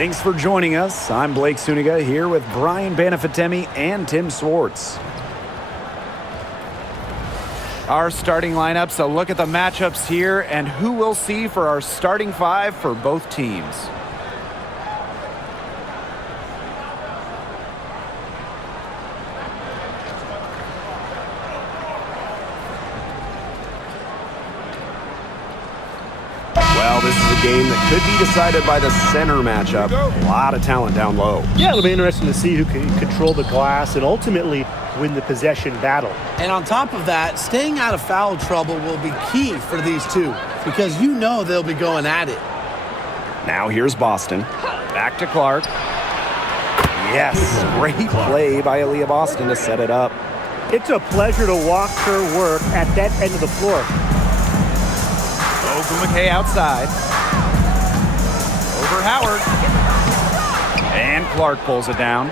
Thanks for joining us. I'm Blake Suniga here with Brian Banafitemi and Tim Swartz. Our starting lineups, a look at the matchups here and who we'll see for our starting five for both teams. Well, this is a game that could be decided by the center matchup. A lot of talent down low. Yeah, it'll be interesting to see who can control the glass and ultimately win the possession battle. And on top of that, staying out of foul trouble will be key for these two because you know they'll be going at it. Now here's Boston. Back to Clark. Yes, great play by Aaliyah Boston to set it up. It's a pleasure to watch her work at that end of the floor. Ogumake outside. Over Howard. And Clark pulls it down.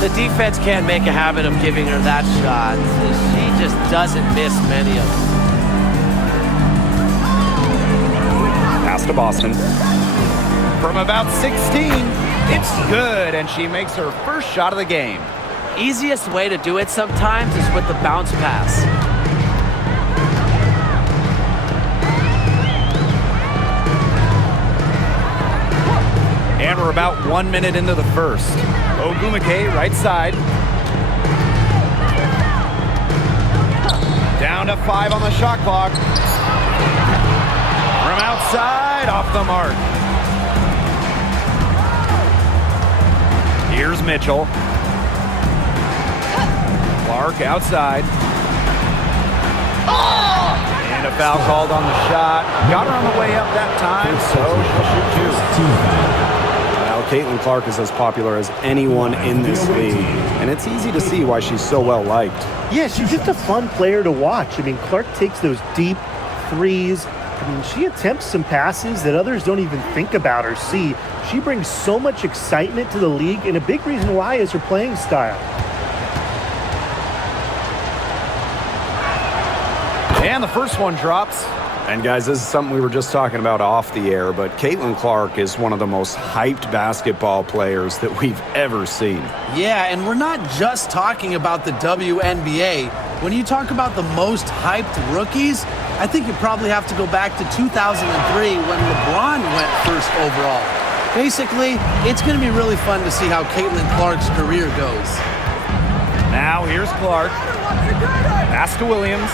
The defense can't make a habit of giving her that shot. She just doesn't miss many of them. Pass to Boston. From about 16, it's good, and she makes her first shot of the game. Easiest way to do it sometimes is with the bounce pass. And we're about 1 minute into the first. Ogumake, right side. Down to 5 on the shot clock. From outside, off the mark. Here's Mitchell. Clark outside. And a foul called on the shot. Got her on the way up that time, so she'll shoot two. Caitlin Clark is as popular as anyone in this league, and it's easy to see why she's so well liked. Yeah, she's just a fun player to watch. I mean, Clark takes those deep threes. I mean, she attempts some passes that others don't even think about or see. She brings so much excitement to the league, and a big reason why is her playing style. And the first one drops. And guys, this is something we were just talking about off the air, but Caitlin Clark is one of the most hyped basketball players that we've ever seen. Yeah, and we're not just talking about the WNBA. When you talk about the most hyped rookies, I think you probably have to go back to 2003 when LeBron went first overall. Basically, it's going to be really fun to see how Caitlin Clark's career goes. Now here's Clark. Pass to Williams.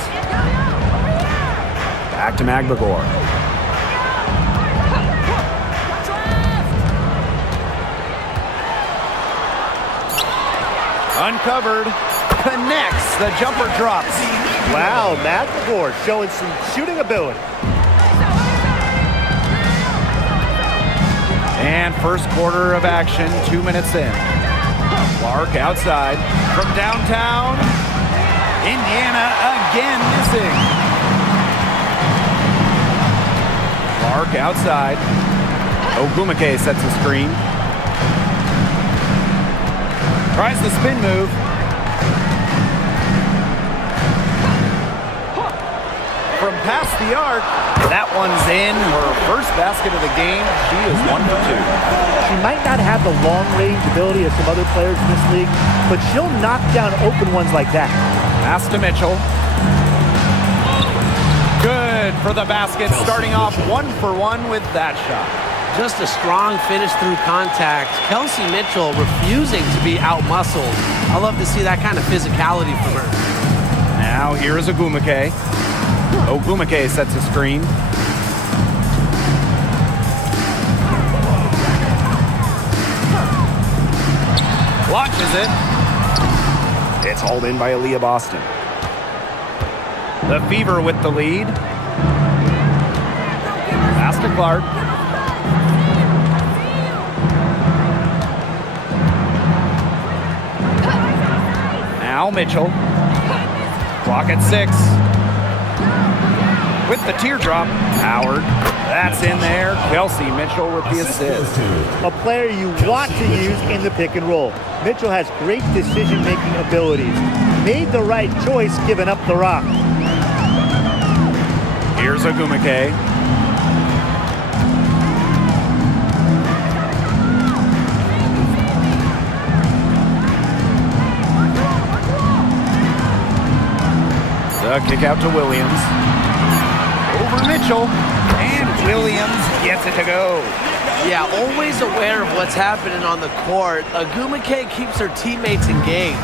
Back to Magbagor. Uncovered. Connects. The jumper drops. Wow, Magbagor showing some shooting ability. And first quarter of action, 2 minutes in. Clark outside. From downtown. Indiana again missing. Clark outside. Ogumake sets the screen. Tries the spin move. From past the arc, that one's in. Her first basket of the game. She is 1 for 2. She might not have the long-range ability of some other players in this league, but she'll knock down open ones like that. Pass to Mitchell. Good for the basket, starting off 1 for 1 with that shot. Just a strong finish through contact. Kelsey Mitchell refusing to be out-muscled. I love to see that kind of physicality from her. Now here's Ogumake. Ogumake sets a screen. Launches it. It's hauled in by Aaliyah Boston. The Fever with the lead. Pass to Clark. Now Mitchell. Clock at 6. With the teardrop, Howard. That's in there. Kelsey Mitchell with the assist. A player you want to use in the pick and roll. Mitchell has great decision-making abilities. Made the right choice giving up the rock. Here's Ogumake. The kick out to Williams. Over Mitchell. And Williams gets it to go. Yeah, always aware of what's happening on the court. Agumake keeps her teammates engaged.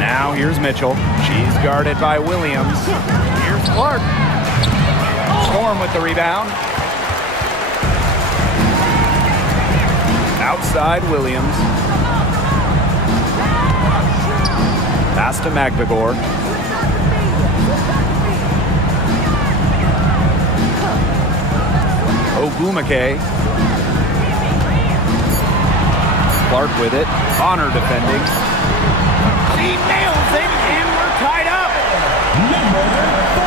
Now here's Mitchell. She's guarded by Williams. Here's Clark. Storm with the rebound. Outside Williams. Pass to McVigor. Ogumake. Clark with it. Bonner defending. She nails it, and we're tied up. Number 4.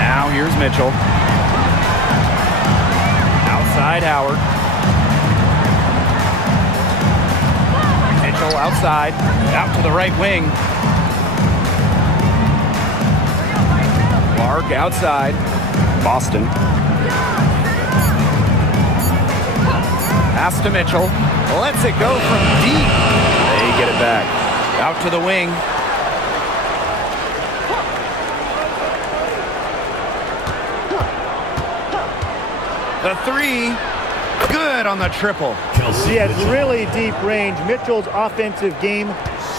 Now here's Mitchell. Outside Howard. Mitchell outside. Out to the right wing. Clark outside. Boston. Pass to Mitchell. Lets it go from deep. They get it back. Out to the wing. The three. Good on the triple. She has really deep range. Mitchell's offensive game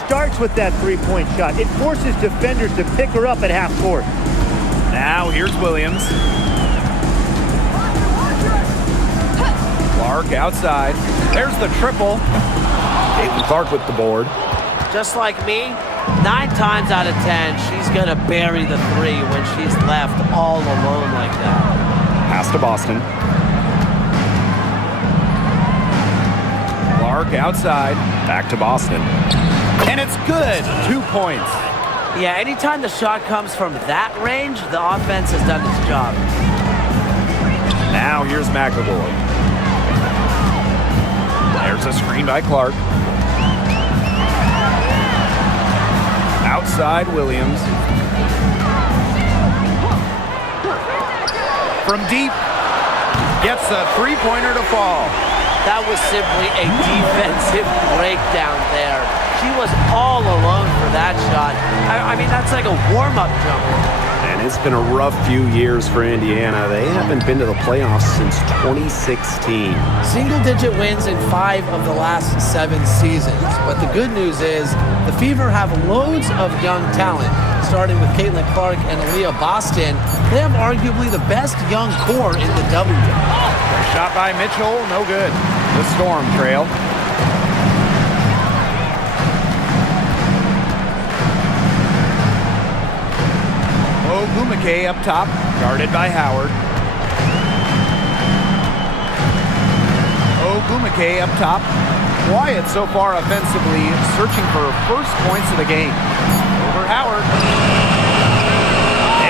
starts with that three-point shot. It forces defenders to pick her up at half court. Now here's Williams. Clark outside. There's the triple. Caitlin Clark with the board. Just like me, 9 times out of 10, she's going to bury the three when she's left all alone like that. Pass to Boston. Clark outside. Back to Boston. And it's good. 2 points. Yeah, anytime the shot comes from that range, the offense has done its job. Now here's McAvoy. There's a screen by Clark. Outside Williams. From deep. Gets a three-pointer to fall. That was simply a defensive breakdown there. She was all alone for that shot. I mean, that's like a warm-up jumper. And it's been a rough few years for Indiana. They haven't been to the playoffs since 2016. Single-digit wins in 5 of the last 7 seasons. But the good news is the Fever have loads of young talent, starting with Caitlin Clark and Aaliyah Boston. They have arguably the best young core in the W. Shot by Mitchell, no good. The Storm trail. Ogumake up top, guarded by Howard. Ogumake up top. Quiet so far offensively, searching for first points of the game. Over Howard.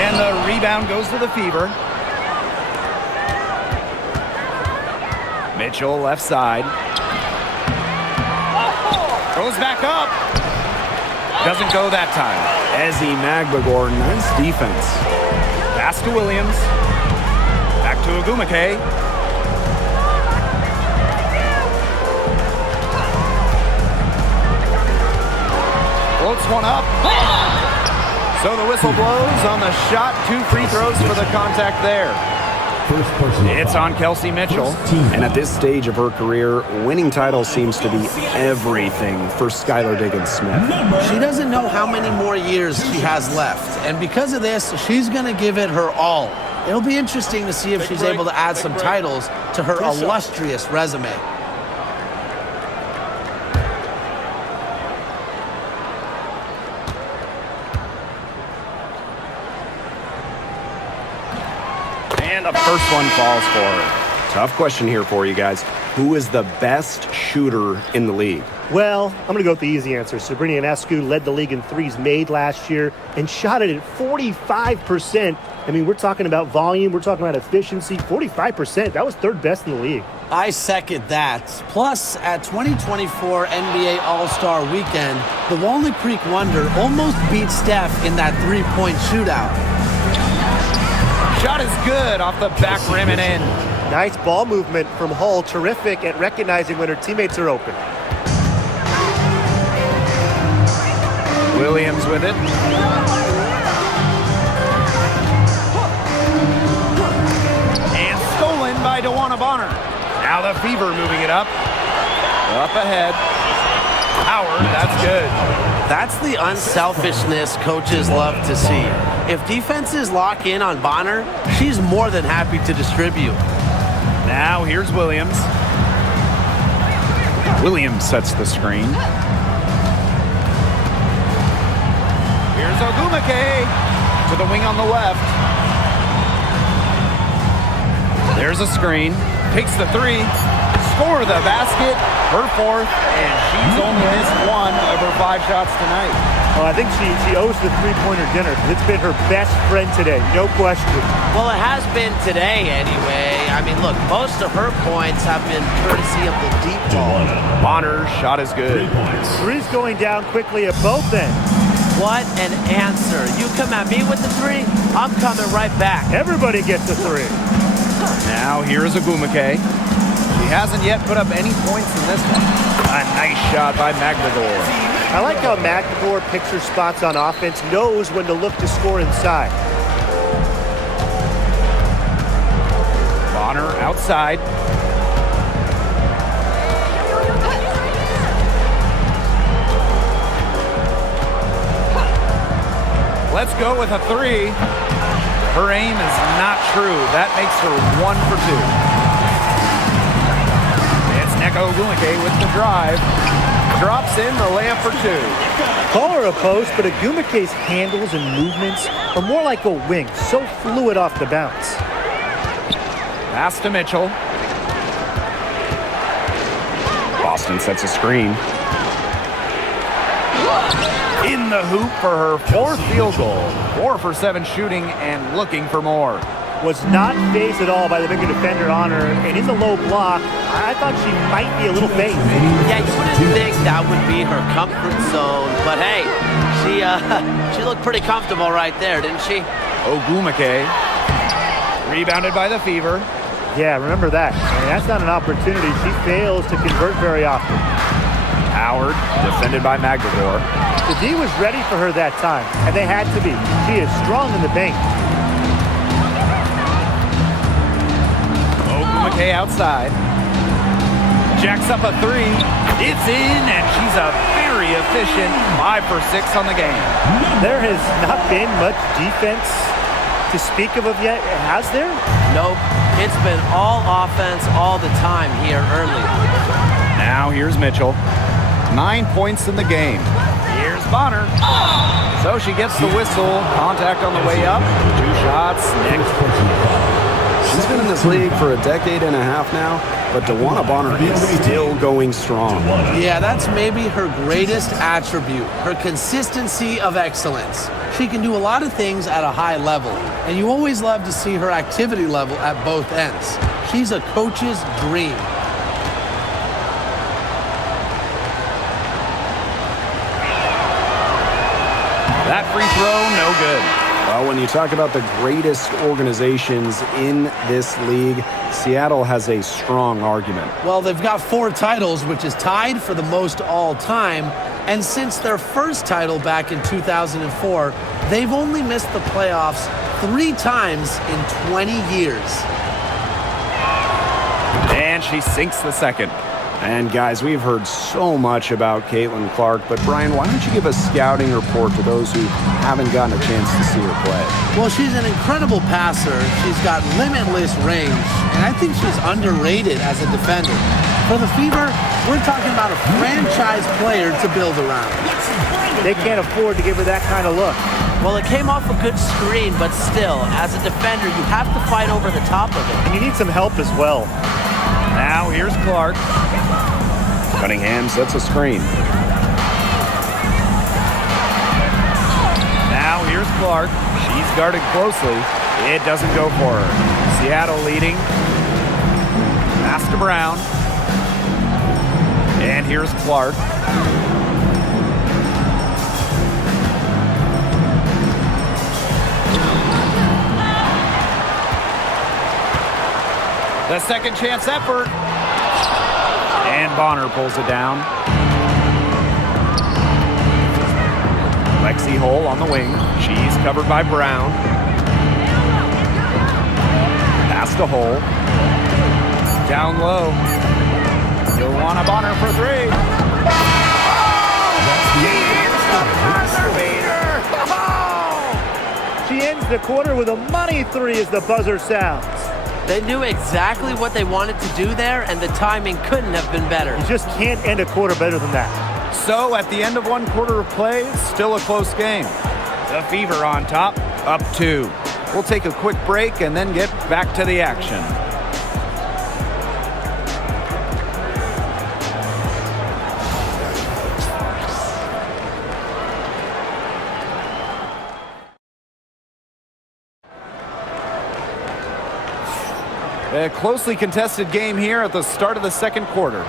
And the rebound goes to the Fever. Mitchell left side. Goes back up. Doesn't go that time. Ezzy Magbagor, nice defense. Pass to Williams. Back to Ogumake. Floats one up. So the whistle blows on the shot. 2 free throws for the contact there. It's on Kelsey Mitchell. And at this stage of her career, winning titles seems to be everything for Skylar Diggins-Smith. She doesn't know how many more years she has left. And because of this, she's going to give it her all. It'll be interesting to see if she's able to add some titles to her illustrious resume. And the first one falls for her. Tough question here for you guys. Who is the best shooter in the league? Well, I'm going to go with the easy answer. Sabrina Ionescu led the league in threes made last year and shot it at 45%. I mean, we're talking about volume. We're talking about efficiency. 45%. That was 3rd best in the league. I second that. Plus, at 2024 NBA All-Star Weekend, the Walnut Creek Wonder almost beat Steph in that 3-point shootout. Shot is good off the back rim and in. Nice ball movement from Hull. Terrific at recognizing when her teammates are open. Williams with it. And stolen by DeWanna Bonner. Now the Fever moving it up. Up ahead. Howard, that's good. That's the unselfishness coaches love to see. If defenses lock in on Bonner, she's more than happy to distribute. Now here's Williams. Williams sets the screen. Here's Ogumake to the wing on the left. There's a screen. Takes the three. Score the basket. Her fourth. And she's only missed one of her 5 shots tonight. Well, I think she owes the three-pointer dinner. It's been her best friend today, no question. Well, it has been today anyway. I mean, look, most of her points have been courtesy of the deep ball. Bonner's shot is good. Three's going down quickly at both ends. What an answer. You come at me with the three, I'm coming right back. Everybody gets a three. Now here's Ogumake. She hasn't yet put up any points in this one. A nice shot by Magdador. I like how Magdador picks her spots on offense, knows when to look to score inside. Bonner outside. Let's go with a three. Her aim is not true. That makes her 1 for 2. It's Neko Ogumake with the drive. Drops in the layup for 2. Call her a post, but Ogumake's handles and movements are more like a wing, so fluid off the bounce. Pass to Mitchell. Boston sets a screen. In the hoop for her 4th field goal. 4 for 7 shooting and looking for more. Was not phased at all by the bigger defender on her, and in the low block, I thought she might be a little phased. Yeah, you wouldn't think that would be her comfort zone, but hey, she looked pretty comfortable right there, didn't she? Ogumake. Rebounded by the Fever. Yeah, remember that. I mean, that's not an opportunity. She fails to convert very often. Howard, defended by Magdador. The D was ready for her that time, and they had to be. She is strong in the paint. Ogumake outside. Jacks up a three. It's in, and she's a very efficient 5 for 6 on the game. There has not been much defense to speak of yet, has there? Nope. It's been all offense all the time here early. Now here's Mitchell. 9 points in the game. Here's Bonner. So she gets the whistle. Contact on the way up. 2 shots. Next. She's been in this league for a decade and a half now, but DeWanna Bonner is still going strong. Yeah, that's maybe her greatest attribute, her consistency of excellence. She can do a lot of things at a high level, and you always love to see her activity level at both ends. She's a coach's dream. That free throw, no good. Well, when you talk about the greatest organizations in this league, Seattle has a strong argument. Well, they've got 4 titles, which is tied for the most all time. And since their first title back in 2004, they've only missed the playoffs 3 times in 20 years. And she sinks the second. And guys, we've heard so much about Caitlin Clark, but Brian, why don't you give a scouting report to those who haven't gotten a chance to see her play? Well, she's an incredible passer. She's got limitless range, and I think she's underrated as a defender. For the Fever, we're talking about a franchise player to build around. They can't afford to give her that kind of look. Well, it came off a good screen, but still, as a defender, you have to fight over the top of it. And you need some help as well. Now here's Clark. Cunningham sets a screen. Now here's Clark. She's guarded closely. It doesn't go for her. Seattle leading. Pass to Brown. And here's Clark. The second chance effort. And Bonner pulls it down. Lexi Hole on the wing. She's covered by Brown. Pass to Hole. Down low. You'll want to Bonner for three. She ends the quarter with a money three as the buzzer sounds. They knew exactly what they wanted to do there, and the timing couldn't have been better. You just can't end a quarter better than that. So at the end of one quarter of play, still a close game. The Fever on top, up 2. We'll take a quick break and then get back to the action. A closely contested game here at the start of the second quarter.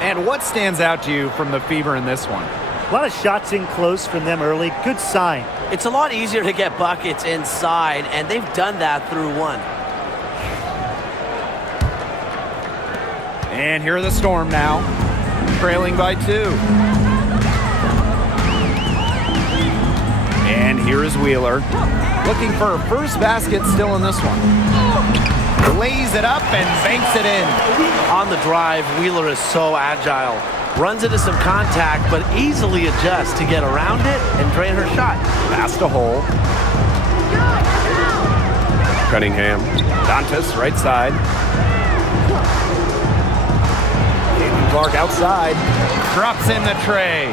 And what stands out to you from the Fever in this one? A lot of shots in close from them early. Good sign. It's a lot easier to get buckets inside, and they've done that through one. And here are the Storm now, trailing by 2. And here is Wheeler, looking for her first basket still in this one. Lays it up and banks it in. On the drive, Wheeler is so agile. Runs into some contact, but easily adjusts to get around it and drain her shot. Pass to Hole. Cunningham. Dantas, right side. Caitlin Clark outside. Drops in the tray.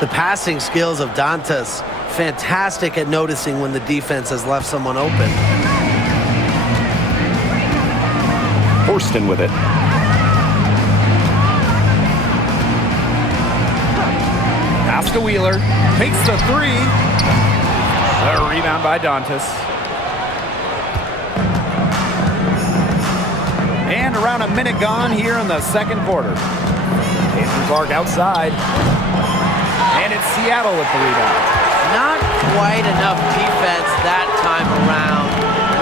The passing skills of Dantas, fantastic at noticing when the defense has left someone open. Horston with it. Pass to Wheeler. Takes the 3. A rebound by Dantas. And around a minute gone here in the second quarter. Caitlin Clark outside. And it's Seattle with the rebound. Not quite enough defense that time around.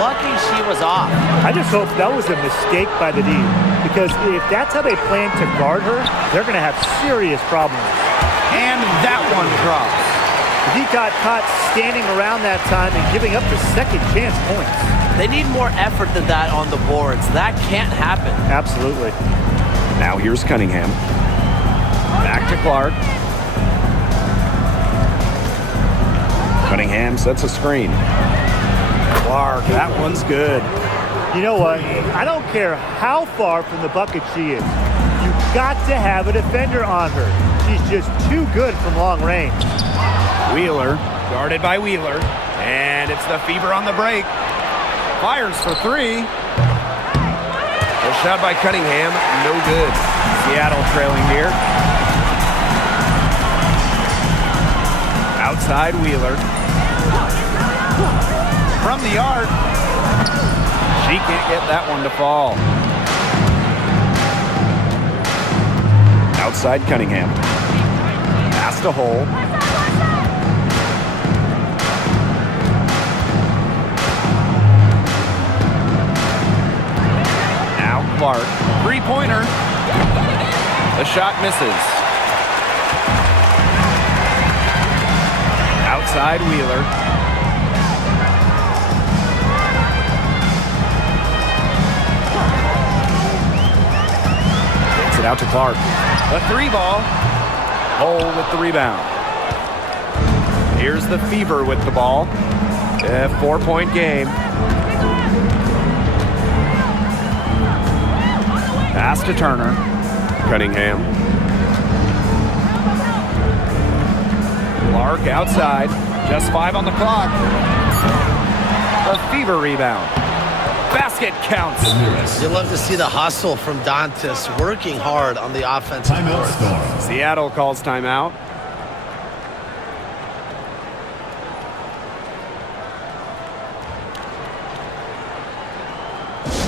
Lucky she was off. I just hope that was a mistake by the D, because if that's how they plan to guard her, they're going to have serious problems. And that one drops. He got caught standing around that time and giving up the second chance points. They need more effort than that on the boards. That can't happen. Absolutely. Now here's Cunningham. Back to Clark. Cunningham sets a screen. Clark, that one's good. You know what? I don't care how far from the bucket she is. You've got to have a defender on her. She's just too good from long range. Wheeler, guarded by Wheeler. And it's the Fever on the break. Fires for 3. A shot by Cunningham, no good. Seattle trailing here. Outside Wheeler. From the arc. She can't get that one to fall. Outside Cunningham. Pass to Hole. Now Clark. 3-pointer. The shot misses. Outside Wheeler. Gets it out to Clark. The 3-ball. Hole with the rebound. Here's the Fever with the ball. A 4-point game. Pass to Turner. Cunningham. Clark outside. Just 5 on the clock. The Fever rebound. Basket counts. You love to see the hustle from Dantas working hard on the offensive boards. Seattle calls timeout.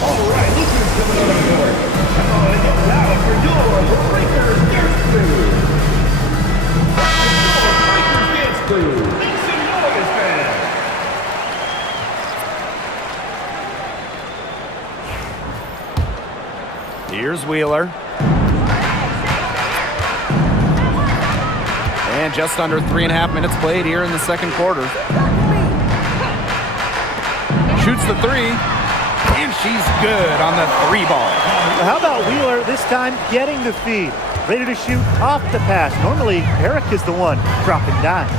All right, look who's coming on the board. Come on and get loud for your Breakers Dance Crew. Your Breakers Dance Crew. Make some noise, fans. Here's Wheeler. And just under 3.5 minutes played here in the second quarter. Shoots the three, and she's good on the three ball. How about Wheeler this time getting the feed? Ready to shoot off the pass. Normally, Eric is the one dropping dimes.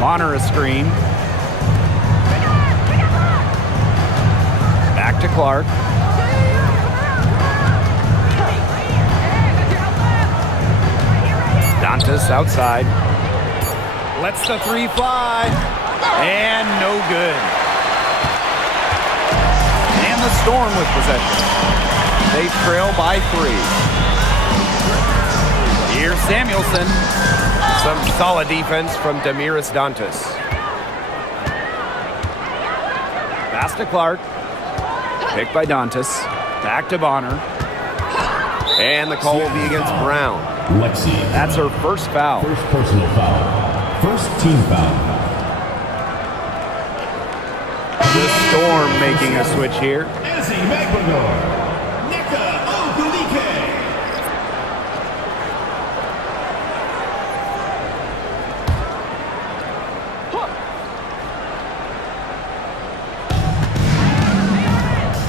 Bonner a screen. Back to Clark. Dantas outside. Lets the three fly. And no good. And the Storm with possession. They trail by 3. Here's Samuelson. Some solid defense from Damiris Dantas. Pass to Clark. Picked by Dantas. Back to Bonner. And the call will be against Brown. Lexi. That's her first foul. First personal foul. First team foul. The Storm making a switch here. Izzy McGregor.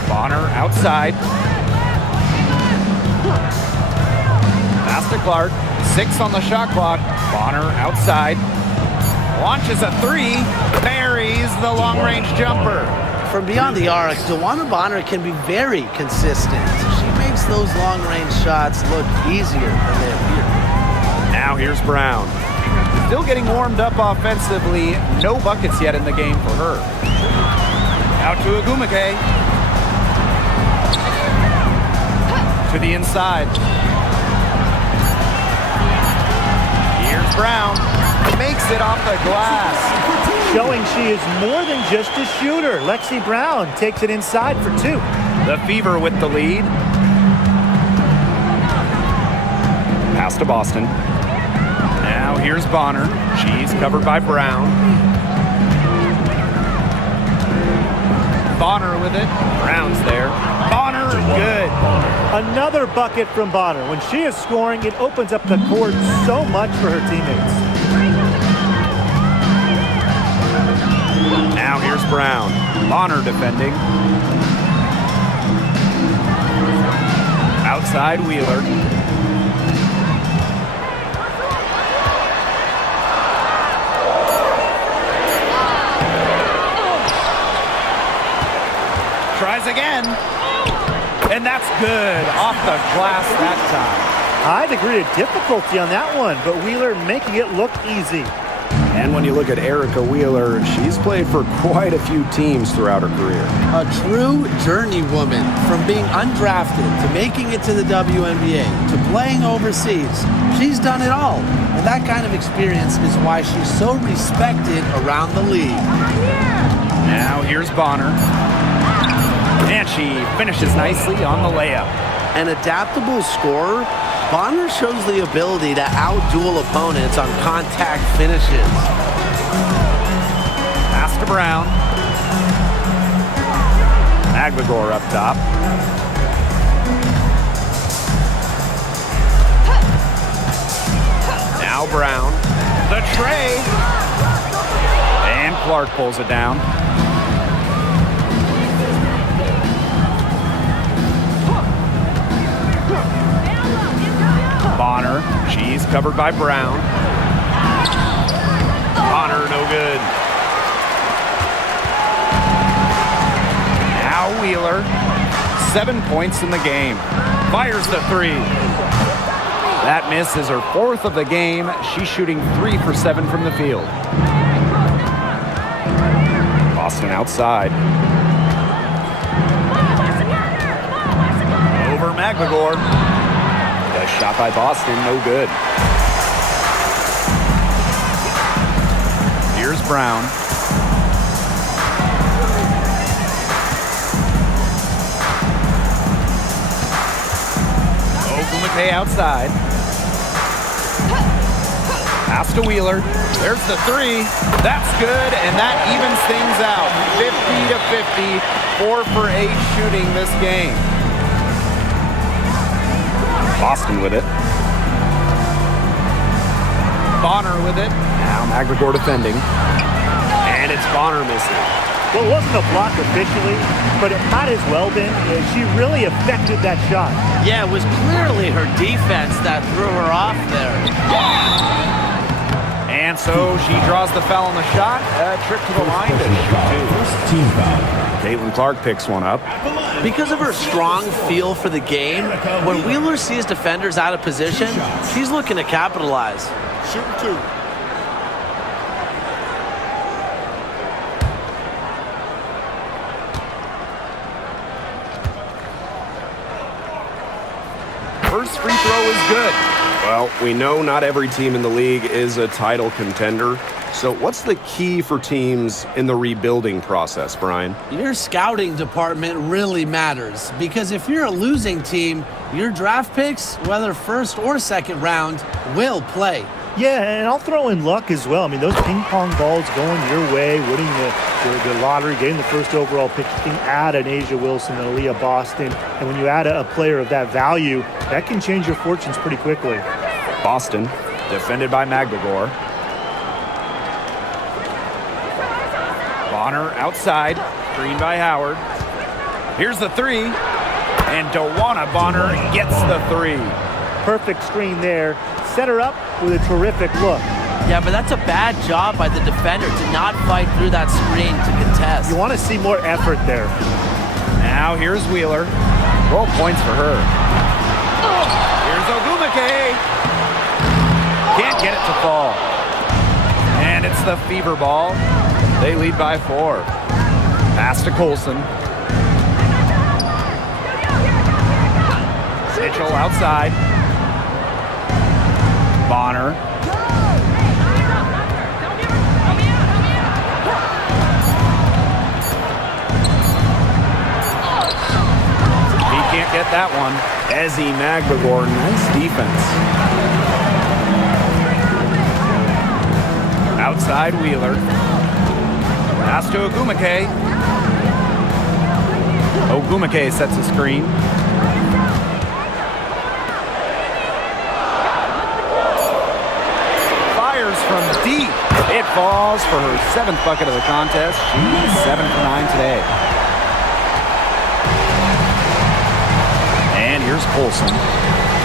Bonner outside. Pass to Clark. 6 on the shot clock. Bonner outside. Launches a 3. Buries the long-range jumper. From beyond the arc, DeWanna Bonner can be very consistent. She makes those long-range shots look easier than they appear. Now here's Brown. Still getting warmed up offensively. No buckets yet in the game for her. Out to Agumake. To the inside. Here's Brown. Makes it off the glass. Showing she is more than just a shooter. Lexi Brown takes it inside for 2. The Fever with the lead. Pass to Boston. Now here's Bonner. She's covered by Brown. Bonner with it. Brown's there. Bonner, good. Another bucket from Bonner. When she is scoring, it opens up the court so much for her teammates. Now here's Brown. Bonner defending. Outside Wheeler. Tries again. And that's good. Off the glass that time. High degree of difficulty on that one, but Wheeler making it look easy. And when you look at Erica Wheeler, she's played for quite a few teams throughout her career. A true journeywoman, from being undrafted to making it to the WNBA to playing overseas. She's done it all. And that kind of experience is why she's so respected around the league. Now here's Bonner. And she finishes nicely on the layup. An adaptable scorer, Bonner shows the ability to outduel opponents on contact finishes. Pass to Brown. Maglagor up top. Now Brown. The tray. And Clark pulls it down. Bonner, she's covered by Brown. Bonner, no good. Now Wheeler, 7 points in the game. Fires the 3. That miss is her 4th of the game. She's shooting 3 for 7 from the field. Boston outside. Over Maglagor. Shot by Boston, no good. Here's Brown. Ogumake outside. Pass to Wheeler. There's the 3. That's good, and that evens things out. 50 to 50. 4 for 8 shooting this game. Boston with it. Bonner with it. Now McGregor defending. And it's Bonner missing. Well, it wasn't a block officially, but it might as well been. She really affected that shot. Yeah, it was clearly her defense that threw her off there. And so she draws the foul on the shot. A trip to the line to shoot two. Team foul. Caitlin Clark picks one up. Because of her strong feel for the game, when Wheeler sees defenders out of position, she's looking to capitalize. Shooting two. First free throw is good. Well, we know not every team in the league is a title contender. So what's the key for teams in the rebuilding process, Brian? Your scouting department really matters because if you're a losing team, your draft picks, whether first or second round, will play. Yeah, and I'll throw in luck as well. I mean, those ping pong balls going your way, winning the lottery, getting the first overall pick, you can add an Asia Wilson, an Aaliyah Boston, and when you add a player of that value, that can change your fortunes pretty quickly. Boston, Defended by McGregor. Bonner outside. Screen by Howard. Here's the three. And Dawana Bonner gets the three. Perfect screen there. Set her up with a terrific look. Yeah, but that's a bad job by the defender to not fight through that screen to contest. You want to see more effort there. Now here's Wheeler. 12 points for her. Here's Ogumake. Can't get it to fall. And it's the Fever ball. They lead by 4. Pass to Colson. Mitchell outside. Bonner. He can't get that one. Ezzy McGregor, nice defense. Outside Wheeler. Pass to Ogumake. Ogumake sets a screen. Fires from deep. It falls for her 7th bucket of the contest. She's 7 for 9 today. And here's Colson.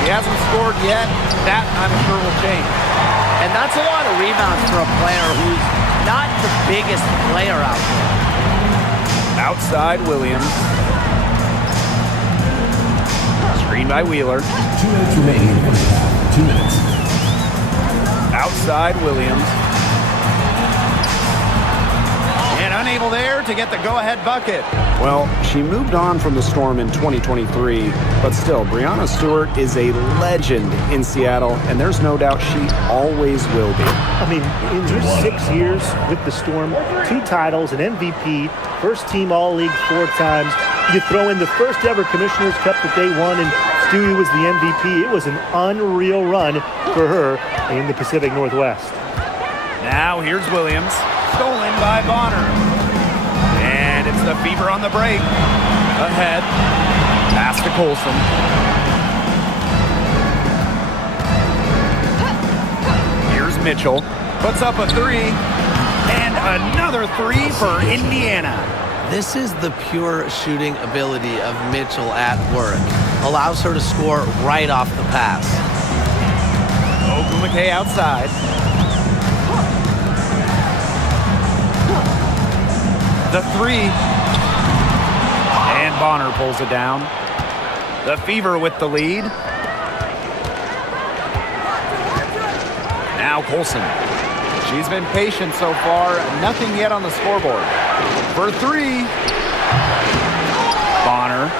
He hasn't scored yet. That, I'm sure, will change. And that's a lot of rebounds for a player who's not the biggest player out there. Outside Williams. Screen by Wheeler. 2 minutes remaining in the first half. 2 minutes. Outside Williams. And unable there to get the go-ahead bucket. Well, she moved on from the Storm in 2023, but still, Breanna Stewart is a legend in Seattle, and there's no doubt she always will be. I mean, in her 6 years with the Storm, 2 titles, an MVP, first team All-League 4 times. You throw in the first ever Commissioner's Cup that they won, and Stewie was the MVP. It was an unreal run for her in the Pacific Northwest. Now here's Williams. Stolen by Bonner. And it's the Fever on the break. Ahead. Pass to Colson. Here's Mitchell. Puts up a 3. And another 3 for Indiana. This is the pure shooting ability of Mitchell at work. Allows her to score right off the pass. Ogumake outside. The 3. And Bonner pulls it down. The Fever with the lead. Now Colson. She's been patient so far. Nothing yet on the scoreboard. For 3. Bonner.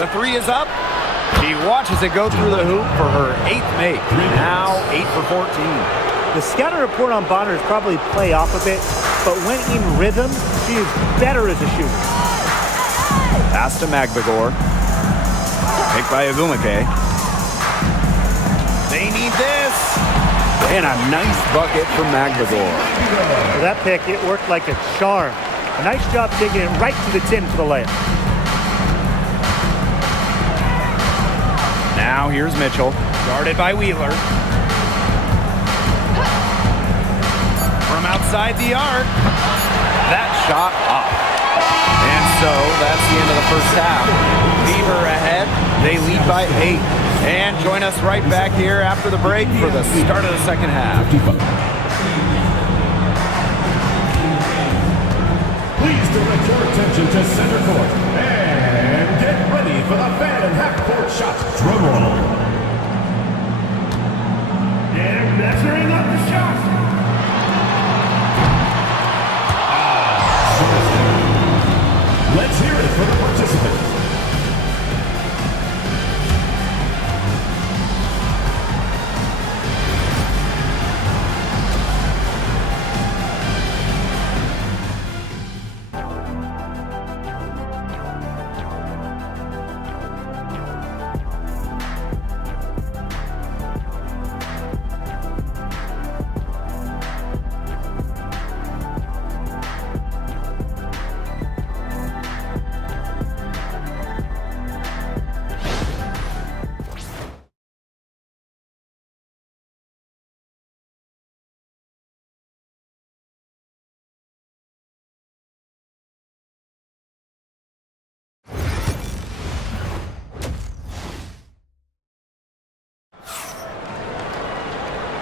The 3 is up. She watches it go through the hoop for her 8th make. Now 8 for 14. The scouting report on Bonner is probably play off a bit, but when in rhythm, she is better as a shooter. Pass to McGregor. Picked by Ogumake. They need this. And a nice bucket from McGregor. For that pick, it worked like a charm. A nice job taking it right to the tin for the layup. Now here's Mitchell. Guarded by Wheeler. from outside the arc. That shot off. And so that's the end of the first half. Fever ahead. They lead by 8. And join us right back here after the break for the start of the second half. Please direct your attention to center court. And get ready for the fan and half-court shots. Drum roll. And measuring up the shot. Let's hear it for the participants.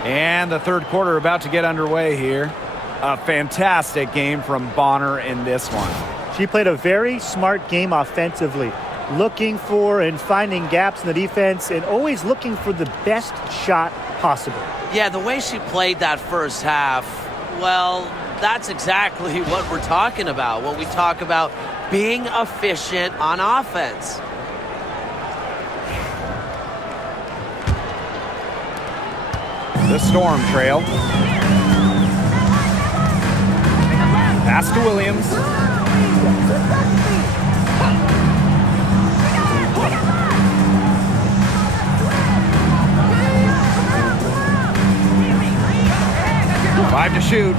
And the third quarter about to get underway here. A fantastic game from Bonner in this one. She played a very smart game offensively, looking for and finding gaps in the defense and always looking for the best shot possible. Yeah, the way she played that first half, well, that's exactly what we're talking about when we talk about being efficient on offense. The Storm trail. Pass to Williams. Five to shoot.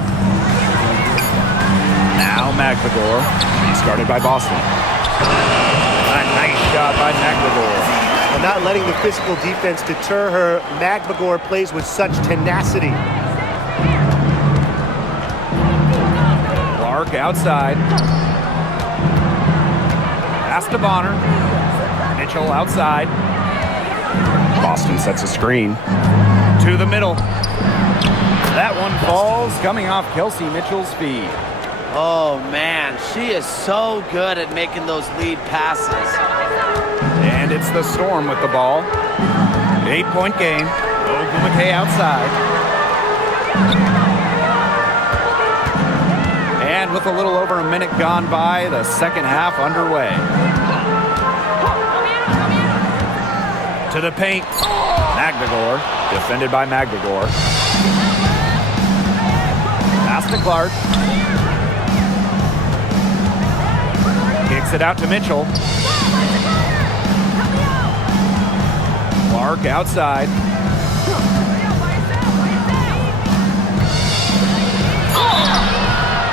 Now McGregor. He's guarded by Boston. A nice shot by McGregor. And not letting the physical defense deter her, McGregor plays with such tenacity. Clark outside. Pass to Bonner. Mitchell outside. Boston sets a screen. To the middle. That one falls, coming off Kelsey Mitchell's feet. Oh, man, she is so good at making those lead passes. And it's the Storm with the ball. 8-point game. Ogumake outside. And with a little over a minute gone by, the second half underway. To the paint. McGregor. Defended by McGregor. Pass to Clark. Kicks it out to Mitchell. Clark outside.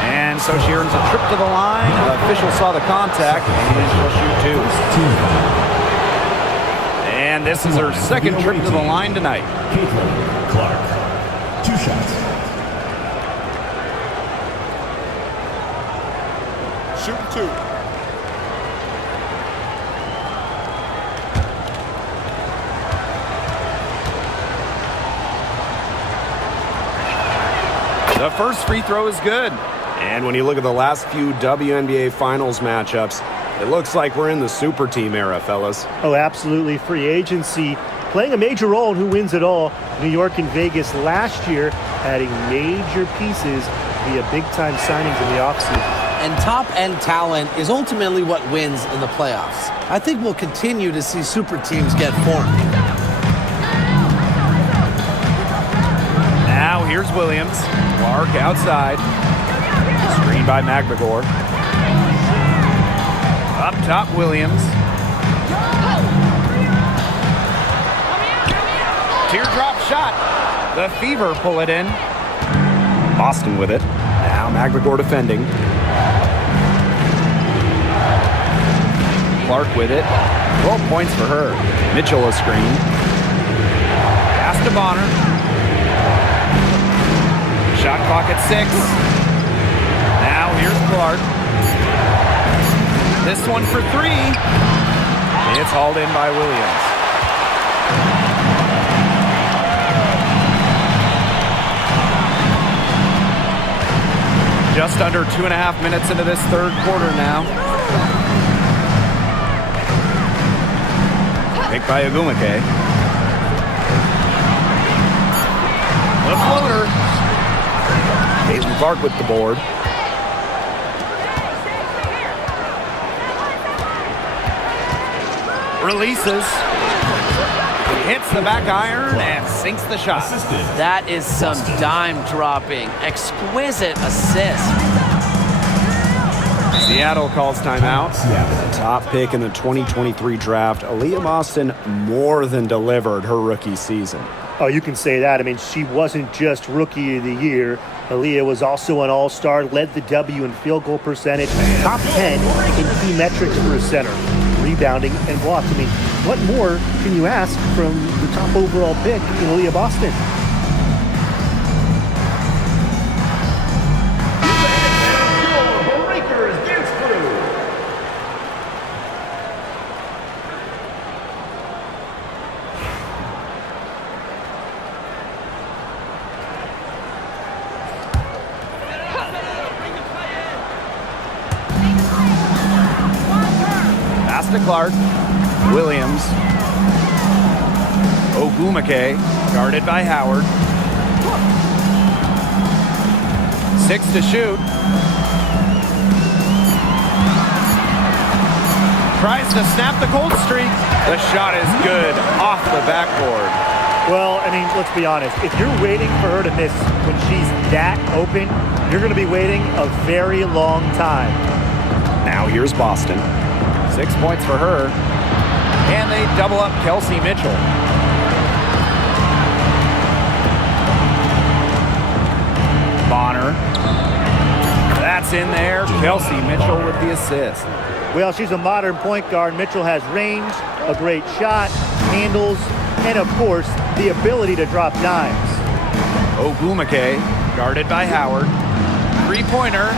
And so she earns a trip to the line. Official saw the contact, and she'll shoot 2. And this is her second trip to the line tonight. Caitlin Clark. 2 shots. Shoot 2. The first free throw is good. And when you look at the last few WNBA Finals matchups, it looks like we're in the super team era, fellas. Oh, absolutely. Free agency playing a major role in who wins it all. New York and Vegas last year adding major pieces via big-time signings in the offseason. And top-end talent is ultimately what wins in the playoffs. I think we'll continue to see super teams get formed. Now here's Williams. Clark outside. Screen by McGregor. Up top, Williams. Teardrop shot. The Fever pull it in. Boston with it. Now McGregor defending. Clark with it. 12 points for her. Mitchell a screen. Pass to Bonner. Shot Clock at 6. Now here's Clark. This one for 3. It's hauled in by Williams. Just under 2.5 minutes into this third quarter now. Picked by Ogumake. The floater. Caitlin Clark with the board. Releases. Hits the back iron and sinks the shot. That is some dime dropping. Exquisite assist. Seattle calls timeout. Top pick in the 2023 draft, Aaliyah Boston more than delivered her rookie season. Oh, you can say that. I mean, she wasn't just Rookie of the Year. Aaliyah was also an all-star, led the W in field goal percentage, top 10 in key metrics for a center, rebounding and blocks. I mean, what more can you ask from the top overall pick in Aaliyah Boston? To Clark. Williams. Ogumake, guarded by Howard. 6 to shoot. Tries to snap the cold streak. The shot is good off the backboard. Well, I mean, let's be honest. If you're waiting for her to miss when she's that open, you're going to be waiting a very long time. Now here's Boston. 6 points for her. And they double up Kelsey Mitchell. Bonner. That's in there. Kelsey Mitchell with the assist. Well, she's a modern point guard. Mitchell has range, a great shot, handles, and of course, the ability to drop dimes. Ogumake, guarded by Howard. Three-pointer.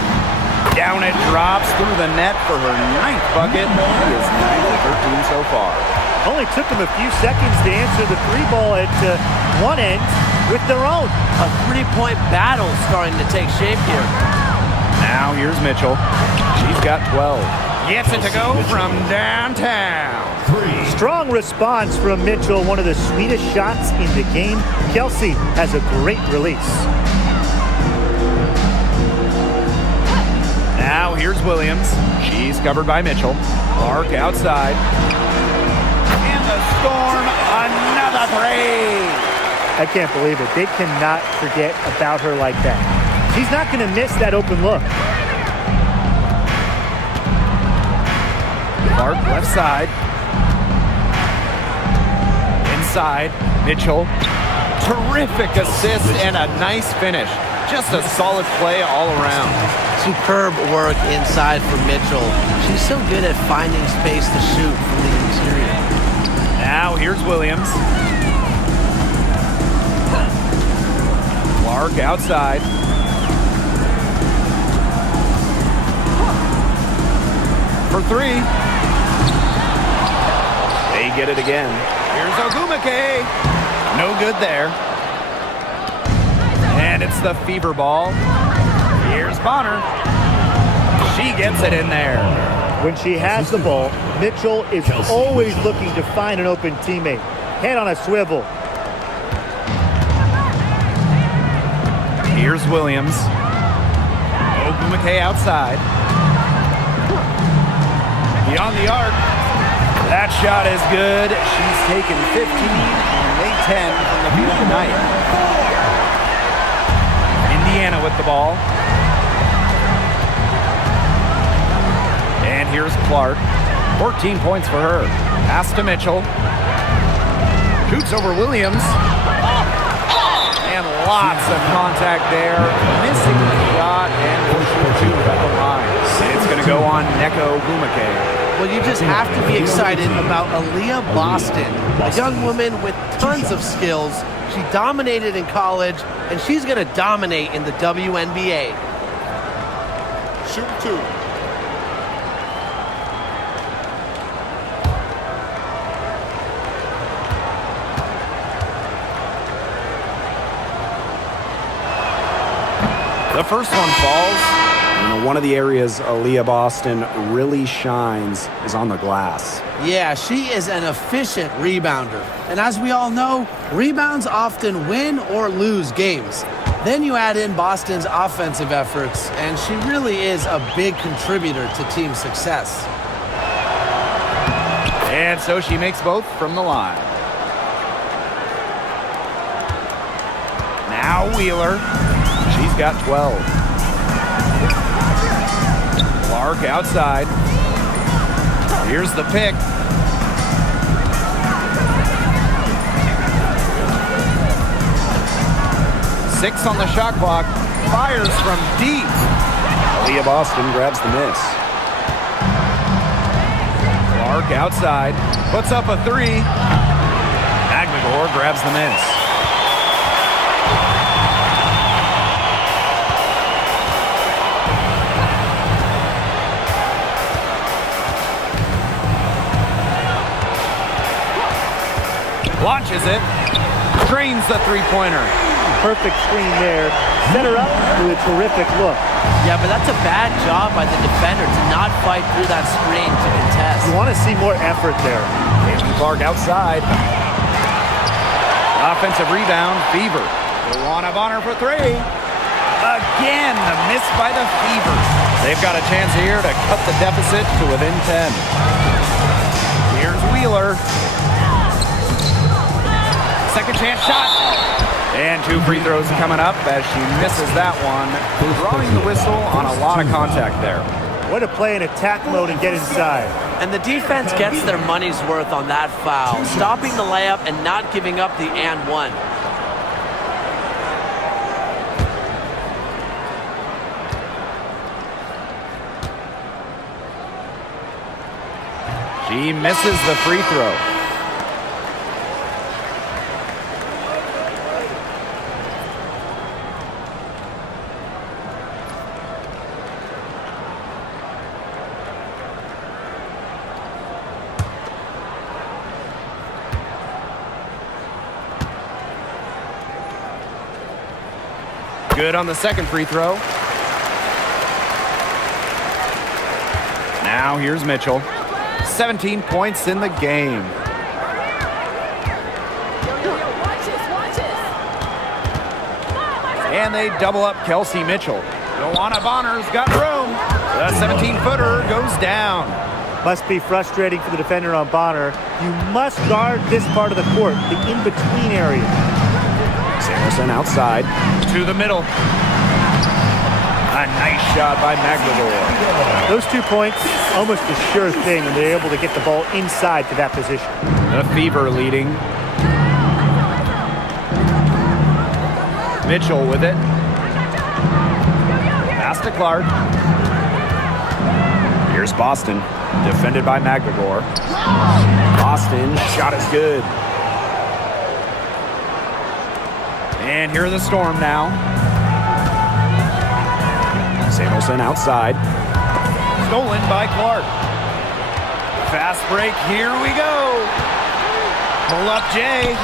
Down it drops through the net for her 9th bucket. He is 9 of 13 so far. Only took them a few seconds to answer the three ball at one end with their own. A three-point battle starting to take shape here. Now here's Mitchell. She's got 12. Gets it to go from downtown. Strong response from Mitchell, one of the sweetest shots in the game. Kelsey has a great release. Now here's Williams. She's covered by Mitchell. Clark outside. And the Storm, another three. I can't believe it. They cannot forget about her like that. She's not going to miss that open look. Clark left side. Inside, Mitchell. Terrific assist and a nice finish. Just a solid play all around. Superb work inside for Mitchell. She's so good at finding space to shoot from the interior. Now here's Williams. Clark outside. For 3. They get it again. Here's Ogumake. No good there. And it's the fever ball. Here's Bonner. She gets it in there. When she has the ball, Mitchell is always looking to find an open teammate. Head on a swivel. Here's Williams. Ogumake outside. Beyond the arc. That shot is good. She's taken 15 and made 10 from the field tonight. Indiana with the ball. And here's Clark. 14 points for her. Pass to Mitchell. Shoots over Williams. And lots of contact there. Missing the shot and will shoot 2 at the line. And it's going to go on Neko Ogumake. Well, you just have to be excited about Aaliyah Boston, a young woman with tons of skills. She dominated in college, and she's going to dominate in the WNBA. Shoot 2. The first one falls. One of the areas Aaliyah Boston really shines is on the glass. Yeah, she is an efficient rebounder. And as we all know, rebounds often win or lose games. Then you add in Boston's offensive efforts, and she really is a big contributor to team success. And so she makes both from the line. Now Wheeler. She's got 12. Clark outside. Here's the pick. Six on the shot clock. Fires from deep. Aaliyah Boston grabs the miss. Clark outside. Puts up a three. Magmagor grabs the miss. Launches it, drains the three-pointer. Perfect screen there. Set her up with a terrific look. Yeah, but that's a bad job by the defender to not fight through that screen to contest. You want to see more effort there. Caitlin Clark outside. Offensive rebound, Fever. The one of honor for three. Again, the miss by the Fevers. They've got a chance here to cut the deficit to within 10. Here's Wheeler. Second chance shot. And two free throws coming up as she misses that one. Drawing the whistle on a lot of contact there. Way to play in attack mode and get inside. And the defense gets their money's worth on that foul, stopping the layup and not giving up the and one. She misses the free throw. Good on the second free throw. Now here's Mitchell. 17 points in the game. And they double up Kelsey Mitchell. Joanna Bonner's got room. The 17-footer goes down. Must be frustrating for the defender on Bonner. You must guard this part of the court, the in-between area. Samuelson outside to the middle. A nice shot by Magdalor. Those 2 points, almost a sure thing when they're able to get the ball inside to that position. The Fever leading. Mitchell with it. Pass to Clark. Here's Boston, defended by Magdalor. Boston, shot is good. And here are the Storm now. Samuelson outside. Stolen by Clark. Fast break, here we go. Pull up Jay.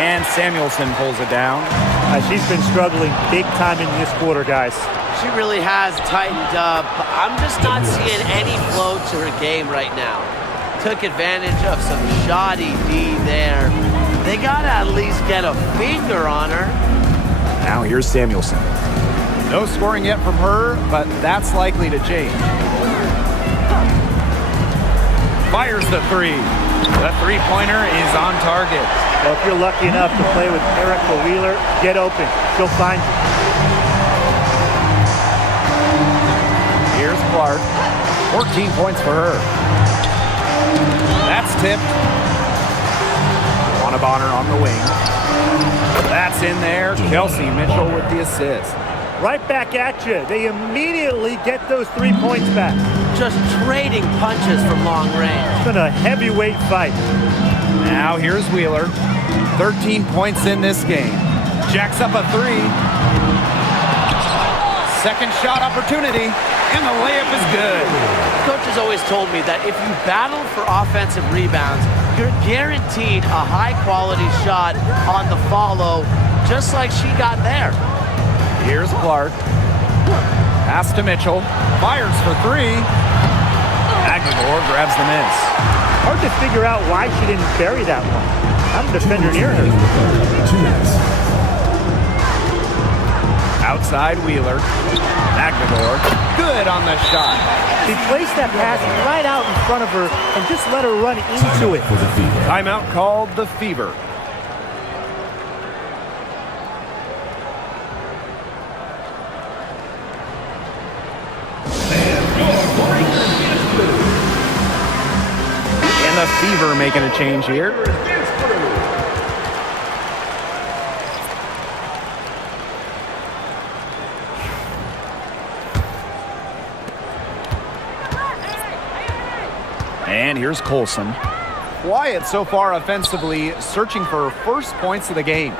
And Samuelson pulls it down. She's been struggling big time in this quarter, guys. She really has tightened up. I'm just not seeing any flow to her game right now. Took advantage of some shoddy D there. They got to at least get a finger on her. Now here's Samuelson. No scoring yet from her, but that's likely to change. Fires the three. The three-pointer is on target. Well, if you're lucky enough to play with Erica Wheeler, get open. She'll find you. Here's Clark. 14 points for her. That's tipped. Joanna Bonner on the wing. That's in there. Kelsey Mitchell with the assist. Right back at you. They immediately get those 3 points back. just trading punches from long range. It's been a heavyweight fight. Now here's Wheeler. 13 points in this game. Jacks up a three. Second shot opportunity, and the layup is good. Coach has always told me that if you battle for offensive rebounds, you're guaranteed a high-quality shot on the follow, just like she got there. Here's Clark. Pass to Mitchell. Fires for three. Aguilar grabs the miss. Hard to figure out why she didn't bury that one. I'm a defender near her. Outside Wheeler. Aguilar. Good on the shot. She placed that pass right out in front of her and just let her run into it. Timeout called the Fever. And the Fever making a change here. And here's Colson. Quiet so far offensively, searching for her first points of the game.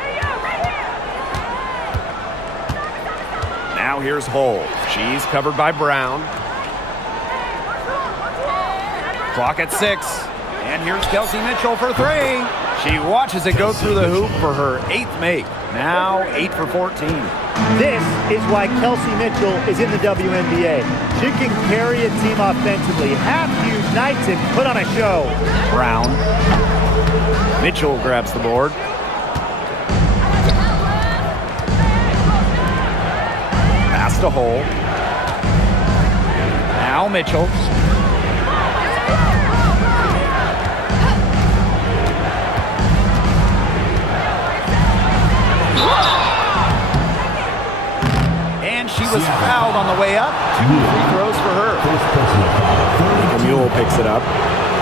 Now here's Hull. She's covered by Brown. Clock at 6. And here's Kelsey Mitchell for three. She watches it go through the hoop for her 8th make. Now 8 for 14. This is why Kelsey Mitchell is in the WNBA. She can carry a team offensively, have huge nights, and put on a show. Brown. Mitchell grabs the board. Pass to Hull. Now Mitchell. She was fouled on the way up. 2 free throws for her. Mule picks it up.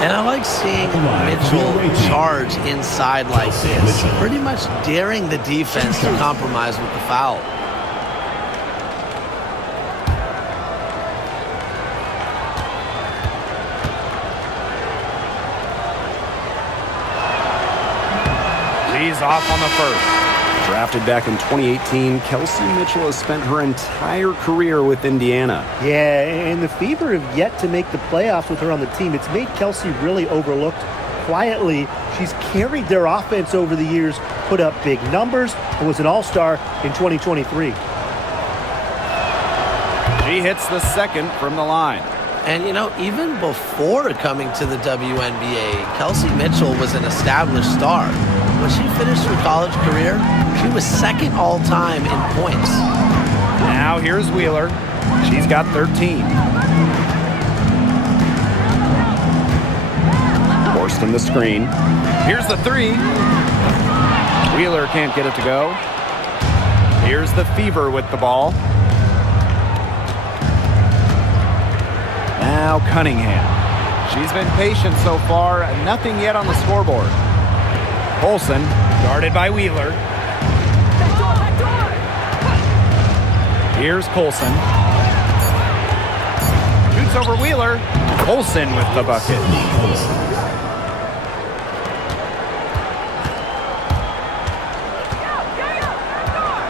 And I like seeing Mitchell charge inside like this, pretty much daring the defense to compromise with the foul. She's off on the first. Drafted back in 2018, Kelsey Mitchell has spent her entire career with Indiana. Yeah, and the Fever have yet to make the playoffs with her on the team. It's made Kelsey really overlooked. Quietly, she's carried their offense over the years, put up big numbers, and was an all-star in 2023. She hits the second from the line. And, you know, even before coming to the WNBA, Kelsey Mitchell was an established star. When she finished her college career, she was second all-time in points. Now here's Wheeler. She's got 13. Forced in the screen. Here's the three. Wheeler can't get it to go. Here's the Fever with the ball. Now Cunningham. She's been patient so far. Nothing yet on the scoreboard. Olsen, guarded by Wheeler. Here's Colson. Shoots over Wheeler. Olsen with the bucket.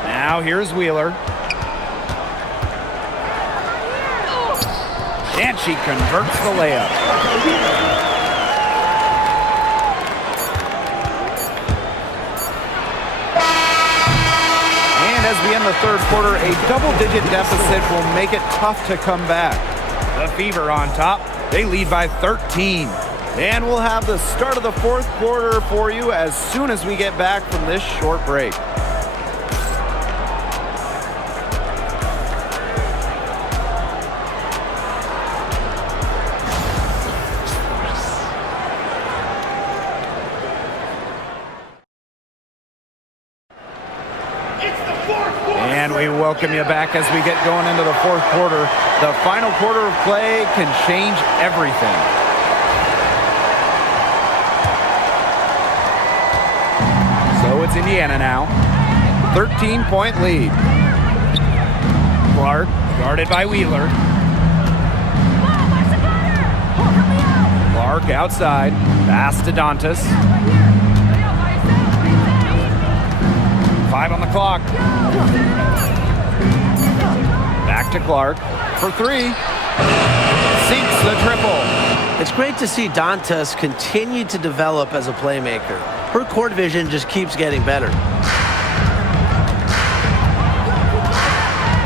Now here's Wheeler. And she converts the layup. As we end the third quarter, a double-digit deficit will make it tough to come back. The Fever on top. They lead by 13. And we'll have the start of the fourth quarter for you as soon as we get back from this short break. And we welcome you back as we get going into the fourth quarter. The final quarter of play can change everything. So it's Indiana now. 13-point lead. Clark, guarded by Wheeler. Clark outside. Pass to Dantas. 5 on the clock. Back to Clark for 3. Sinks the triple. It's great to see Dantas continue to develop as a playmaker. Her court vision just keeps getting better.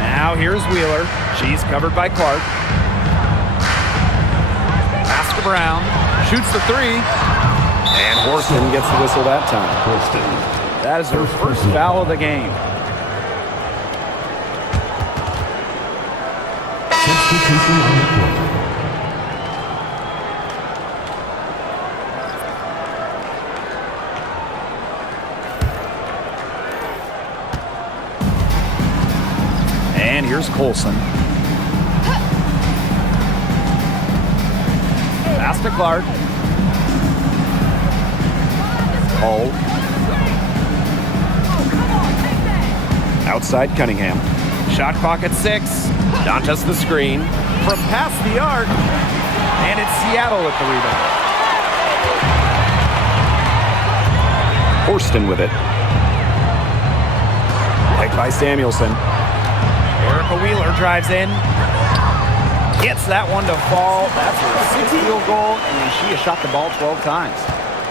Now here's Wheeler. She's covered by Clark. Pass to Brown. Shoots the 3. And Horston gets the whistle that time. That is her first foul of the game. Substitution on the court. And here's Colson. Pass to Clark. Hull. Outside Cunningham. Shot clock at 6. Dantas the screen. From past the arc. And it's Seattle with the rebound. Horston with it. Picked by Samuelson. Erica Wheeler drives in. Gets that one to fall. That's her 6th field goal, and she has shot the ball 12 times.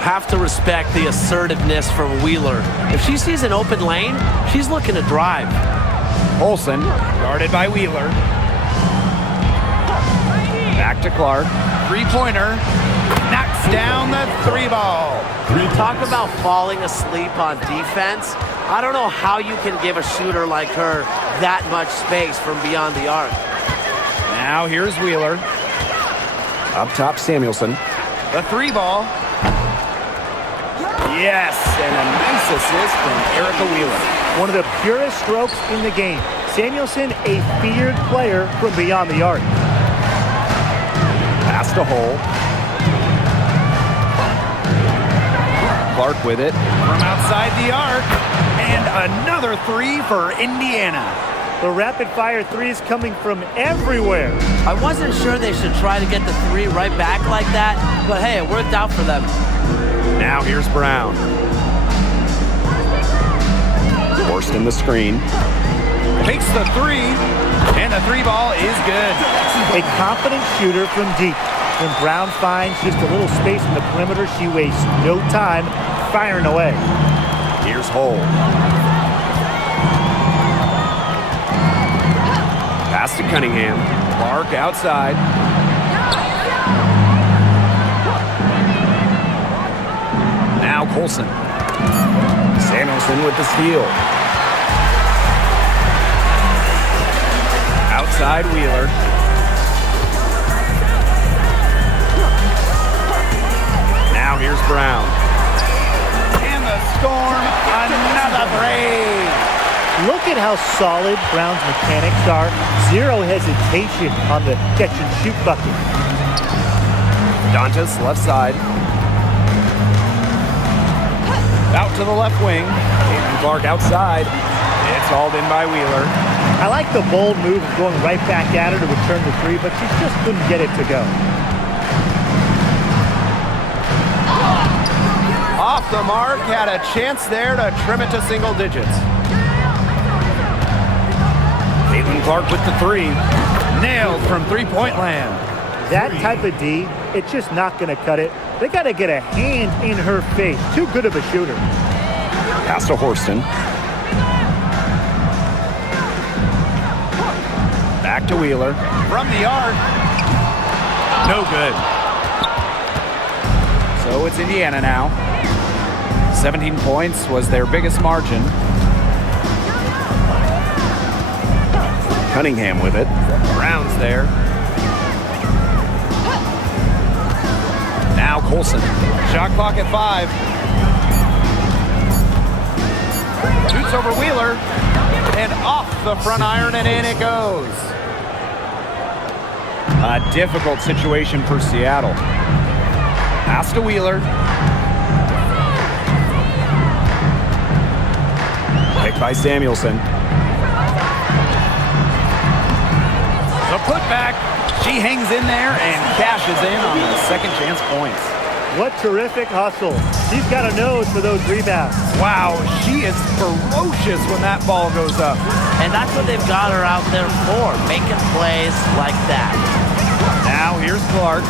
Have to respect the assertiveness from Wheeler. If she sees an open lane, she's looking to drive. Olsen, guarded by Wheeler. Back to Clark. 3-pointer. Knocks down the 3 ball. Talk about falling asleep on defense. I don't know how you can give a shooter like her that much space from beyond the arc. Now here's Wheeler. Up top, Samuelson. The 3 ball. Yes, and a nice assist from Erica Wheeler. One of the purest strokes in the game. Samuelson, a feared player from beyond the arc. Pass to Hull. Clark with it from outside the arc. And another 3 for Indiana. The rapid-fire 3 is coming from everywhere. I wasn't sure they should try to get the 3 right back like that, but hey, it worked out for them. Now here's Brown. Horston the screen. Takes the 3, and the 3 ball is good. A confident shooter from deep. When Brown finds just a little space in the perimeter, she wastes no time firing away. Here's Hull. Pass to Cunningham. Clark outside. Now Colson. Samuelson with the steal. Outside Wheeler. Now here's Brown. And the Storm, another 3. Look at how solid Brown's mechanics are. Zero hesitation on the catch-and-shoot bucket. Dantas, left side. Out to the left wing. Caitlin Clark outside. It's hauled in by Wheeler. I like the bold move of going right back at her to return the 3, but she just couldn't get it to go. Off the mark, had a chance there to trim it to single digits. Caitlin Clark with the 3. Nailed from 3-point land. That type of D, it's just not going to cut it. They got to get a hand in her face. Too good of a shooter. Pass to Horston. Back to Wheeler. From the arc. No good. So it's Indiana now. 17 points was their biggest margin. Cunningham with it. Brown's there. Now Colson. Shot clock at 5. Shoots over Wheeler. And off the front iron and in it goes. A difficult situation for Seattle. Pass to Wheeler. Picked by Samuelson. The putback. She hangs in there and cashes in on the second chance points. What terrific hustle. She's got a nose for those rebounds. Wow, she is ferocious when that ball goes up. And that's what they've got her out there for, making plays like that. Now here's Clark.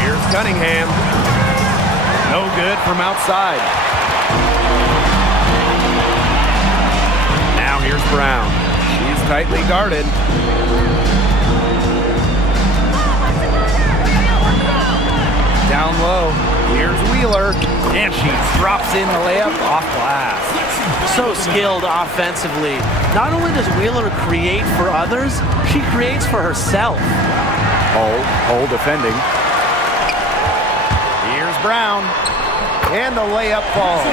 Here's Cunningham. No good from outside. Now here's Brown. She's tightly guarded. Down low. Here's Wheeler. And she drops in the layup off glass. So skilled offensively. Not only does Wheeler create for others, she creates for herself. Hole defending. Here's Brown. And the layup falls.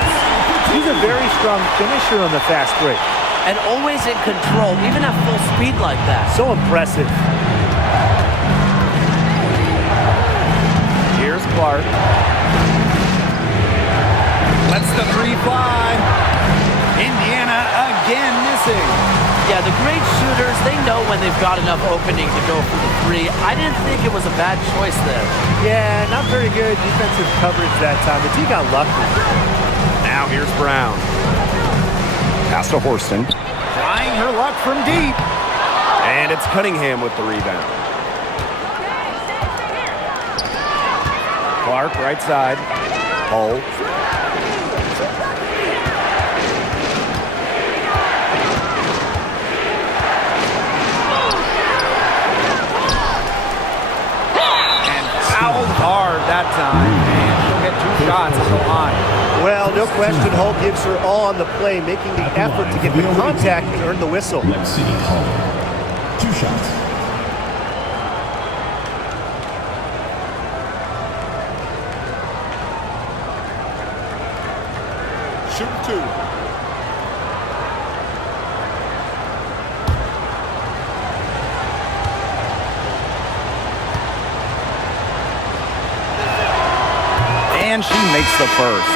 She's a very strong finisher on the fast break. And always in control, even at full speed like that. So impressive. Here's Clark. Lets the three fly. Indiana again missing. Yeah, the great shooters, they know when they've got enough opening to go for the three. I didn't think it was a bad choice there. Yeah, not very good defensive coverage that time. The team got lucky. Now here's Brown. Pass to Horston. Trying her luck from deep. And it's Cunningham with the rebound. Clark, right side. Hull. Fouled hard that time, and she'll get 2 shots at the line. Well, no question, Hull gives her all on the play, making the effort to get the contact and earn the whistle. Let's see, Hull. 2 shots. Shoot 2. And she makes the first.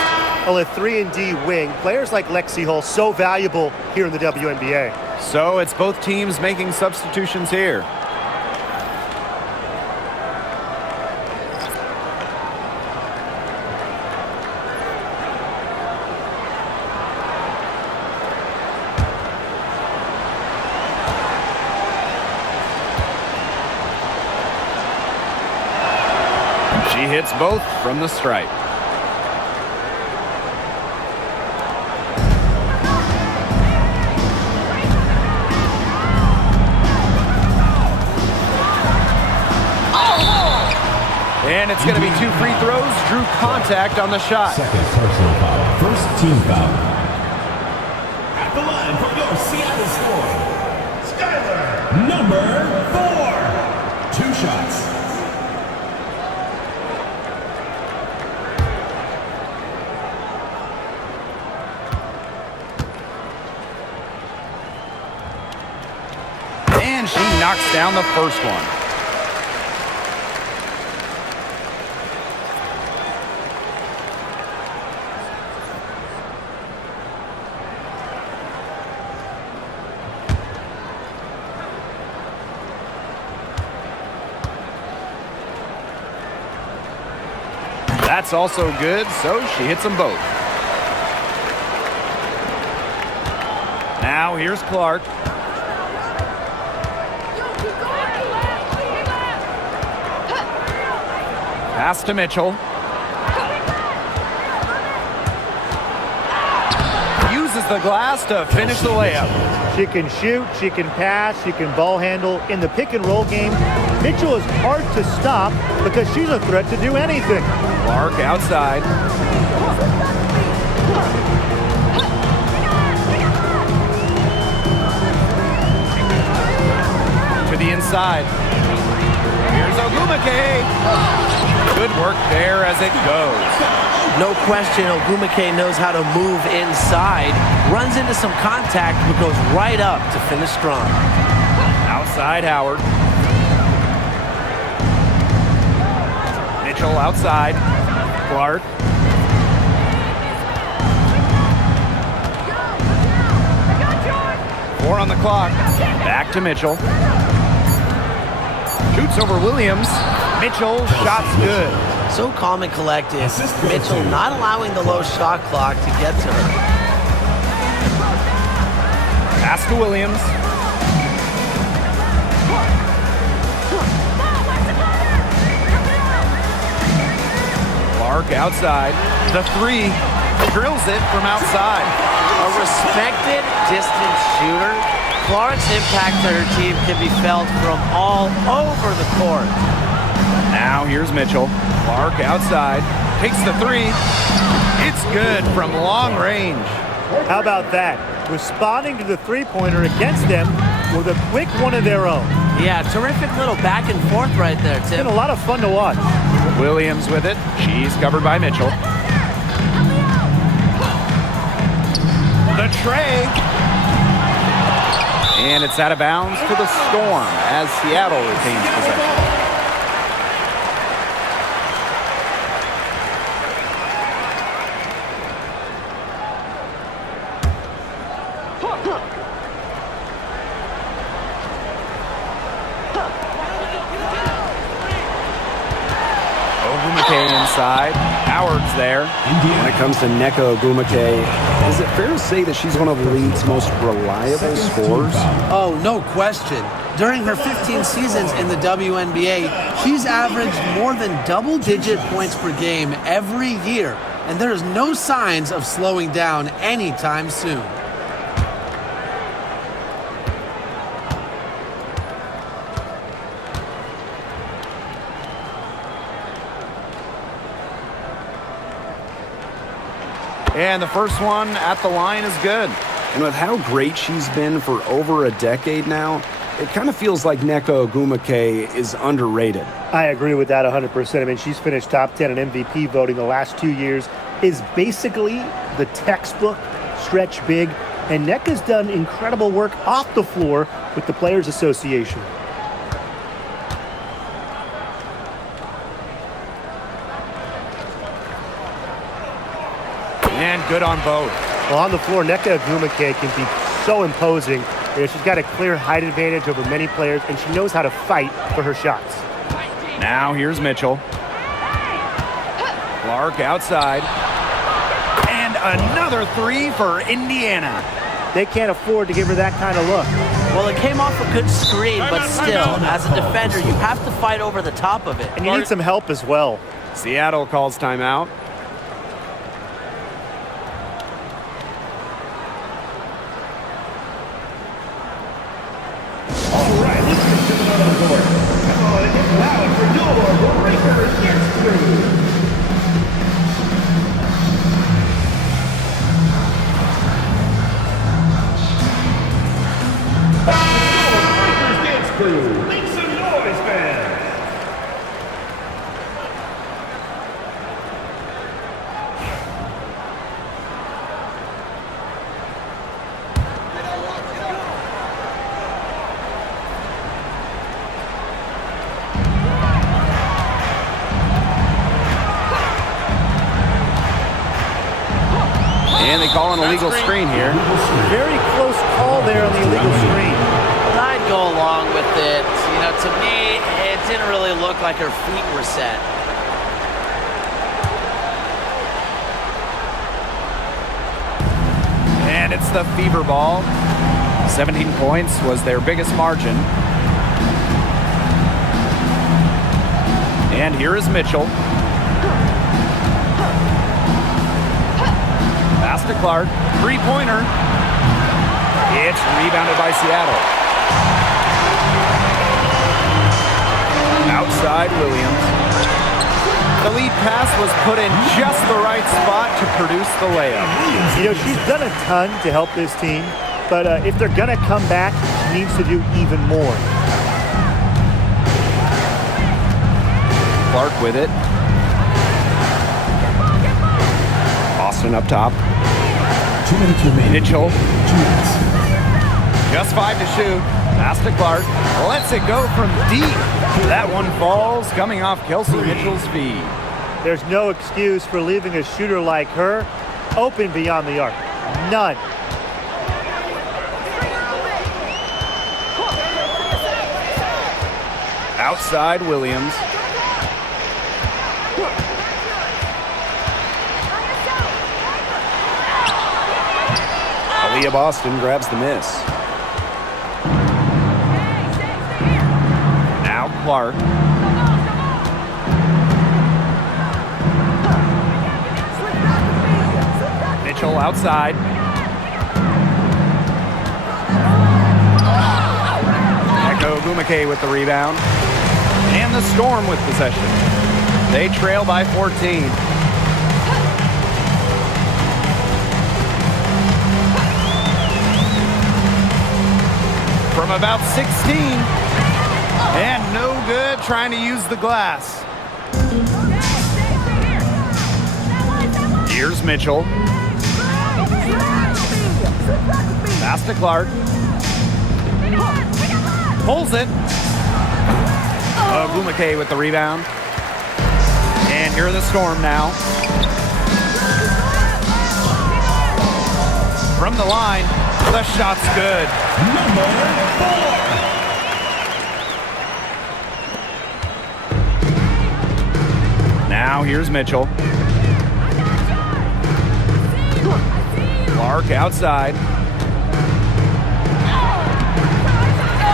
Well, a 3-and-D wing. Players like Lexi Hull so valuable here in the WNBA. So it's both teams making substitutions here. She hits both from the stripe. And it's going to be 2 free throws. Drew contact on the shot. Second personal foul. First team foul. At the line for your Seattle score, Skyler, number 4. 2 shots. And she knocks down the first one. That's also good, so she hits them both. Now here's Clark. Pass to Mitchell. Uses the glass to finish the layup. She can shoot, she can pass, she can ball handle. In the pick-and-roll game, Mitchell is hard to stop because she's a threat to do anything. Clark outside. To the inside. Here's Ogumake. Good work there as it goes. No question, Ogumake knows how to move inside, runs into some contact, but goes right up to finish strong. Outside Howard. Mitchell outside. Clark. Four on the clock. Back to Mitchell. Shoots Jumps over Williams. Mitchell, shot's good. So calm and collected. Mitchell not allowing the low shot clock to get to her. Pass to Williams. Clark outside. The three. Drills it from outside. A respected distance shooter. Clark's impact to her team can be felt from all over the court. Now here's Mitchell. Clark outside. Takes the three. It's good from long range. How about that? Responding to the three-pointer against them with a quick one of their own. Yeah, terrific little back and forth right there, It's Tim. been a lot of fun to watch. Williams with it. She's covered by Mitchell. The tray. And it's out of bounds to the Storm as Seattle retains possession. Inside. Howard's there. When it comes to Nneka Ogwumike, is it fair to say that she's one of the league's most reliable scorers? Oh, no question. During her 15 seasons in the WNBA, she's averaged more than double-digit points per game every year, and there is no signs of slowing down anytime soon. And the first one at the line is good. And with how great she's been for over a decade now, it kind of feels like Nneka Ogwumike is underrated. I agree with that 100%. I mean, she's finished top 10 in MVP voting the last 2 years, is basically the textbook stretch big, and Nneka's done incredible work off the floor with the Players Association. And good on both. Well, on the floor, Nneka Ogwumike can be so imposing. You know, she's got a clear height advantage over many players, and she knows how to fight for her shots. Now here's Mitchell. Clark outside. And another three for Indiana. They can't afford to give her that kind of look. Well, it came off a good screen, but still, as a defender, you have to fight over the top of it. And you need some help as well. Seattle calls timeout. And they call an illegal screen here. Very close call there on the illegal screen. And I'd go along with it. You know, to me, it didn't really look like her feet were set. And it's the Fever ball. 17 points was their biggest margin. And here is Mitchell. Pass to Clark. Three-pointer. It's rebounded by Seattle. Outside Williams. The lead pass was put in just the right spot to produce the layup. You know, she's done a ton to help this team, but if they're going to come back, she needs to do even more. Clark with it. Austin up top. 2 minutes remaining. Mitchell. 2 minutes. Just 5 to shoot. Pass to Clark. Lets it go from deep. That one falls, coming off Kelsey Mitchell's feet. There's no excuse for leaving a shooter like her open beyond the arc. None. Outside Williams. Aaliyah Boston grabs the miss. Now Clark. Mitchell outside. Echo Gumake with the rebound. And the Storm with possession. They trail by 14. From about 16. And no good trying to use the glass. Here's Mitchell. Pass to Clark. Pulls it. Gumake with the rebound. And here are the Storm now. From the line, the shot's good. Number 4. Now here's Mitchell. Clark outside.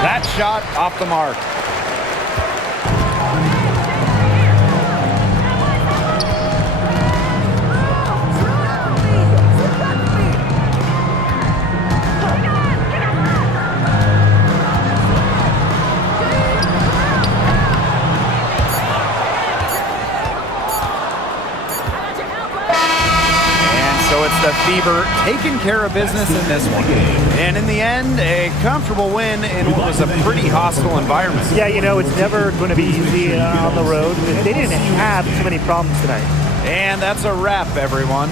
That shot off the mark. The Fever taking care of business in this one. And in the end, a comfortable win in what was a pretty hostile environment. Yeah, you know, it's never going to be easy on the road. They didn't have too many problems tonight. And that's a wrap, everyone.